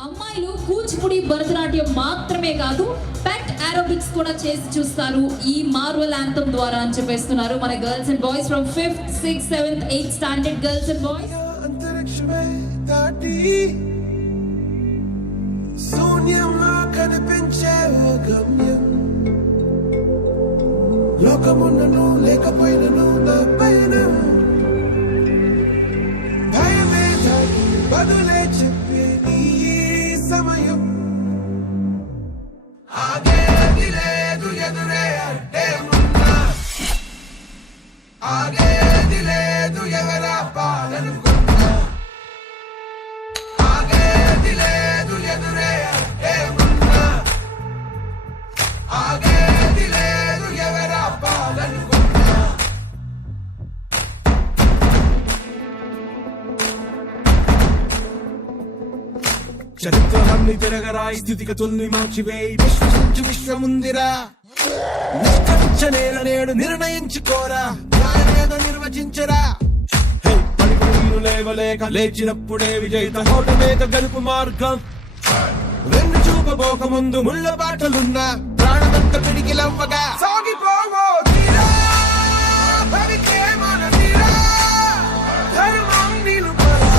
అమ్మాయిలు కూచిపూడి భరతనాట్యం మాత్రమే కాదు పెట్ ఏరోబిక్స్ కూడా చేసి చూస్తారు ఈ మార్వెల్ యాంథమ్ ద్వారా అని చెప్పేస్తున్నారు మన girls and boys from 5th 6th 7th 8th standard girls and boys. అంతరిక్షమే దాటి శూన్యంలో కనిపించే ఓ గమ్యం, లోకమున్నను లేకపోయినను నా పైన భయమే దాటి బదులే చెప్పే నీ సమయం. ఆగేది లేదు ఎదురే అంటే ఉన్నా, ఆగేది లేదు ఎవరా పాలనుకున్నా, ఆగేది లేదు ఎదురే అంటే ఉన్నా, ఆగేది లేదు ఎవరా పాలనుకున్నా. చరిత్రలన్నీ తిరగరాయి, స్థితిగతుల్ని మార్చివేయి, విశ్వసించు విశ్వముందిరా. నిష్కరించనేల నేడు నిర్ణయించుకోరా, న్యాయమేదో నిర్వచించరా. పడిపోయిను లేవలేక లేచినప్పుడే విజయిత హోటమేక గెలుపు మార్గం. వెన్ను చూపబోక ముందు ముళ్ళ బాటలున్నా ప్రాణమంత పిడికిలవ్వగా సాగిపోవో తీరా, భవికే మన తీరా. ధర్మం నిలుపరా,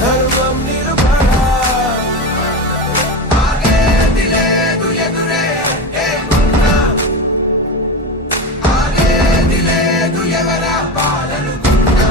ధర్మం నిలుపరా. ఆగేది లేదు ఎదురే అంటే ఉన్నా, ఆగేది లేదు ఎవరా పాలనుకున్నా.